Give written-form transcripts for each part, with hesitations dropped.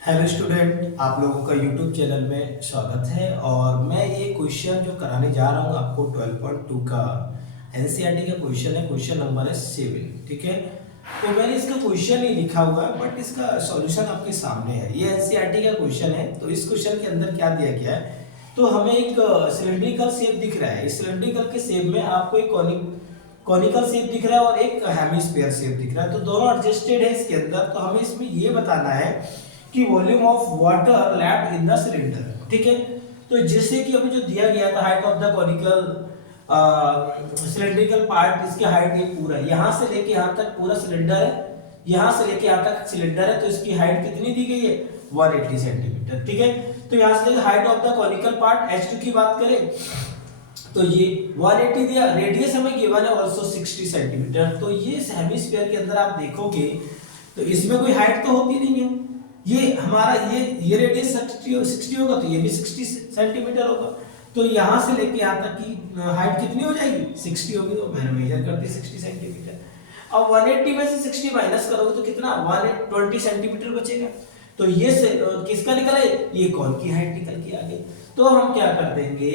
Hello student, आप लोगों का यूट्यूब चैनल में स्वागत है। और मैं ये क्वेश्चन जो कराने जा रहा हूँ आपको 12.2 का एनसीईआरटी का क्वेश्चन है। क्वेश्चन नंबर है 7। ठीक है, तो मैंने इसका क्वेश्चन ही लिखा हुआ है बट इसका सॉल्यूशन आपके सामने है। ये एनसीईआरटी का क्वेश्चन है। तो इस क्वेश्चन के अंदर क्या दिया गया है, तो हमें एक सिलेंड्रिकल शेप दिख रहा है। इस सिलेंड्रिकल के शेप में आपको एक कॉनिकल शेप दिख रहा है और एक हेमिस्फीयर शेप दिख रहा है। तो दोनों एडजस्टेड है इसके अंदर। तो हमें इसमें ये बताना है कि volume of water left in the cylinder. ठीक है, तो जैसे कि अभी जो दिया गया था height of the conical cylindrical part, इसकी हाइट ये पूरा यहां से लेके यहां तक पूरा सिलेंडर है, यहां से लेके यहां तक सिलेंडर है। तो इसकी हाइट कितनी दी गई है, 180 सेंटीमीटर। ठीक है, तो यहां से लेके height of the conical part H2 की बात करें तो ये 180 दिया। रेडियस हमें गिवन है आल्सो 60 सेंटीमीटर। तो ये हेमिस्फीयर के अंदर आप देखोगे तो इसमें कोई हाइट तो होती नहीं है। ये हमारा ये रेडियस 60 होगा तो ये भी 60 सेंटीमीटर होगा। तो यहां से लेके यहां तक की हाइट कितनी हो जाएगी, 60 होगी। तो मैंने मेजर कर दी 60 सेंटीमीटर। अब 180 में से 60 माइनस करोगे तो कितना 120 सेंटीमीटर बचेगा। तो ये किसका निकला है, ये कौन की हाइट निकल के आ गई। तो हम क्या कर देंगे,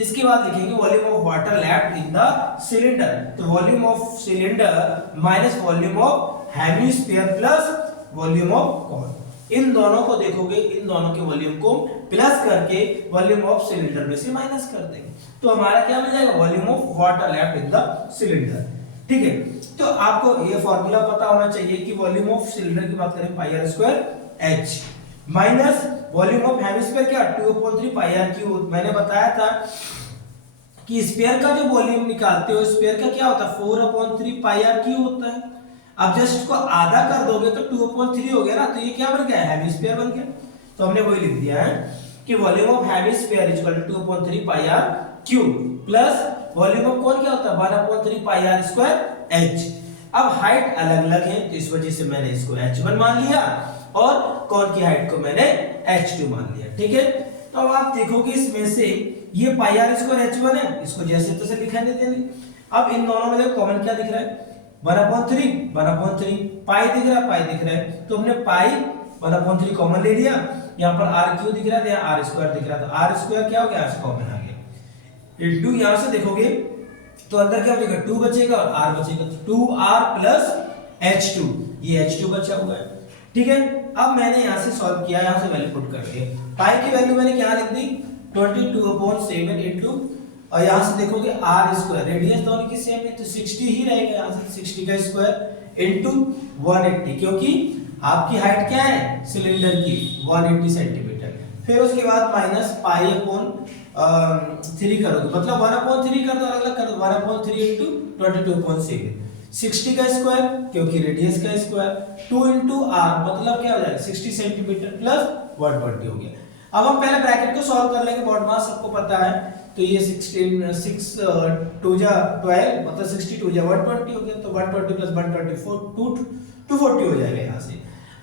इसके बाद लिखेंगे volume of water left in the cylinder. तो volume of cylinder minus volume of hemisphere plus volume of cone. इन दोनों को देखोगे, इन दोनों के वॉल्यूम को प्लस करके वॉल्यूम ऑफ सिलेंडर में से माइनस कर देंगे तो हमारा क्या मिल जाएगा, volume of water left in the cylinder. ठीक है, तो आपको ये फॉर्मूला पता होना चाहिए कि वॉल्यूम ऑफ सिलेंडर की बात करें pi R square H minus volume of hemisphere क्या 2/3 पाई आर क्यूब। मैंने बताया था कि स्फीयर का जो वॉल्यूम निकालते हो, स्फीयर का क्या होता है 4/3 पाई आर क्यूब होता है। अब जस्ट को आधा कर दोगे तो 2/3 हो गया ना, तो ये क्या बन गया, हेमिस्फीयर बन गया। तो हमने वही लिख दिया है कि volume of hemisphere equal to 2/3 pi R cube plus volume of कौन क्या होता है 1/3 पाई आर स्क्वायर H। अब हाइट अलग अलग है तो इस वजह से मैंने इसको H1 मान लिया और कौन की हाइट को मैंने H2 मान लिया। ठीक है, तो अब आप देखोगे इसमें से ये पाई आर स्क्वायर H1 है, इसको जैसे तैसे लिखा देते हैं। अब इन दोनों में कॉमन क्या दिख रहा है 1/3 पाई दिख रहा है, पाई दिख रहा है। तो हमने पाई 1/3 कॉमन ले लिया। यहाँ पर आर क्यू दिख रहा है, यहाँ आर स्क्वायर दिख रहा है। तो आर स्क्वायर क्या हो गया, यहाँ से कॉमन आ गया। इनटू यहाँ से देखोगे तो अंदर क्या बचेगा 2 बचेगा और आर बचेगा। तो 2r प्लस H2, ये H2 बचा हुआ है। ठीक है, अब मैंने यहाँ से सॉल्व किया, यहाँ से वैल्यू पुट करके पाई की वैल्यू मैंने क्या लिख दी 22/7 इनटू, और यहां से देखोगे आर स्क्वायर, रेडियस दोनों की सेम है तो 60 ही रहेगा। यहां से 60 का स्क्वायर इनटू 180, क्योंकि आपकी हाइट क्या है सिलेंडर की 180 सेंटीमीटर। फिर उसके बाद माइनस पाई अपॉन 3 करोगे, मतलब 1/3 कर दो, अलग कर दो 1/3 इनटू 22/7। 60 का स्क्वायर क्योंकि रेडियस का स्क्वायर 2 इनटू आर, मतलब क्या हो जाएगा 60 सेंटीमीटर प्लस 120 हो गया। अब हम पहले ब्रैकेट को सॉल्व कर लेंगे, बॉड मास सबको पता है। तो ये 16 6 2 जा 12 मतलब 62 जा 120 हो गया। तो 120 प्लस 124 240 हो जाएगा यहाँ से।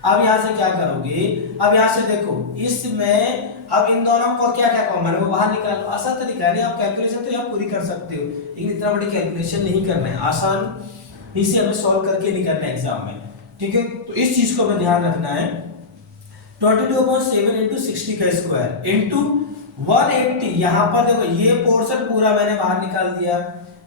अब यहाँ से क्या करोगे, अब यहाँ से देखो इसमें अब इन दोनों को क्या क्या कॉमन है वो बाहर निकालो। आसान तरीका है, आप कैलकुलेशन तो आप पूरी कर सकते हो लेकिन इतना बड़ी कैलकुलेशन नहीं करना है, आसान इसे हमें सॉल्व करके नहीं करना है एग्जाम में। ठीक है, तो इस चीज को हमें ध्यान रखना है। 22/7 इंटू 60 का स्क्वायर इंटू 180, यहां पर देखो ये पोर्शन पूरा मैंने बाहर निकाल दिया,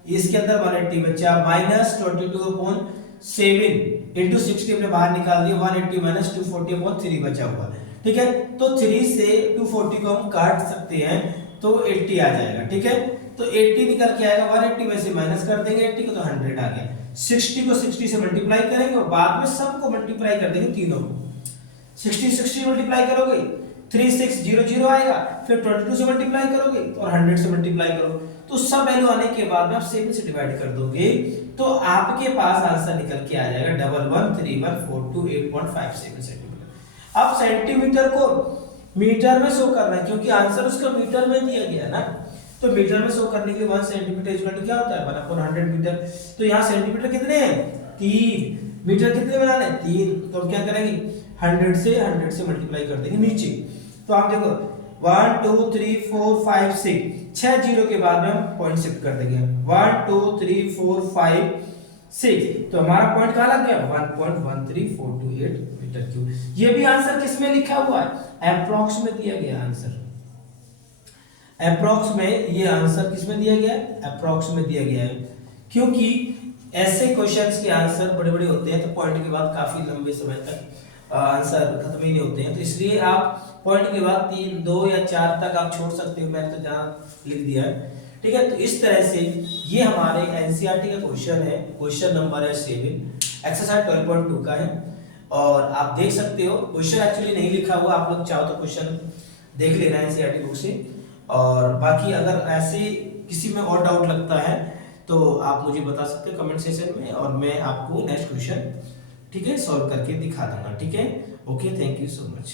इसके अंदर 180 बचा, माइनस 22/7 इंटू 60 हमने बाहर निकाल दिया, 180 माइनस 240/3 बचा हुआ। ठीक है, तो 3 से 240 को हम काट सकते हैं तो 80 आ जाएगा। ठीक है, तो 80 निकल के आएगा, 180 में से माइनस कर देंगे 80 को तो 100 आ गया। 60 को 60 से मल्टीप्लाई करेंगे और बाद में सबको मल्टीप्लाई कर देंगे तीनों को। 60 मल्टीप्लाई करोगे 3600 आएगा, फिर 22 से मल्टीप्लाई करोगे और 100 से मल्टीप्लाई करोगे तो सब वैल्यू आने के बाद में आप 7 से डिवाइड कर दोगे तो आपके पास आंसर निकल के आ जाएगा 113142.857 सेंटीमीटर। अब सेंटीमीटर को मीटर में शो करना है क्योंकि आंसर उसका मीटर में दिया गया ना, तो मीटर में शो करने के लिए 1 सेंटीमीटर इक्वल टू क्या होता है 1/100 मीटर। तो यहाँ सेंटीमीटर कितने हैं 3, मीटर कितने बनाने 3, तो हम क्या करेंगे 100 से मल्टीप्लाई कर देंगे नीचे। तो आप देखो 1 2 3 4 5 6 6 जीरो के बाद में हम पॉइंट शिफ्ट कर देंगे 1 2 3 4 5 6। तो हमारा पॉइंट कहाँ लग गया 1.13428 मीटर क्यूब। ये भी आंसर किसमें लिखा हुआ है अप्रोक्स में दिया गया आंसर, अप्रोक्स में ये आंसर किसमें दिया गया है अप्रोक्स में दिया गया है, क्योंकि ऐसे क्वेश्चंस के आंसर बड़े बड़े होते हैं तो पॉइंट के बाद काफी लंबे समय तक आंसर खत्म ही नहीं होते हैं, तो इसलिए आप पॉइंट के बाद 3 2 या 4 तक आप छोड़ सकते हो, मैंने तो जहां लिख दिया है, ठीक है। तो इस तरह से ये हमारे एनसीईआरटी का क्वेश्चन है, क्वेश्चन नंबर है 7, एक्सरसाइज 12.2 का है। और आप देख सकते हो क्वेश्चन एक्चुअली नहीं लिखा हुआ, आप लोग चाहो तो क्वेश्चन देख लेना है एनसीईआरटी बुक से। और बाकी अगर ऐसे किसी में और डाउट लगता है तो आप मुझे बता सकते हो कमेंट सेक्शन में, और मैं आपको नेक्स्ट क्वेश्चन ठीक है सॉल्व करके दिखा दूंगा, ठीक है। Okay, thank you so much.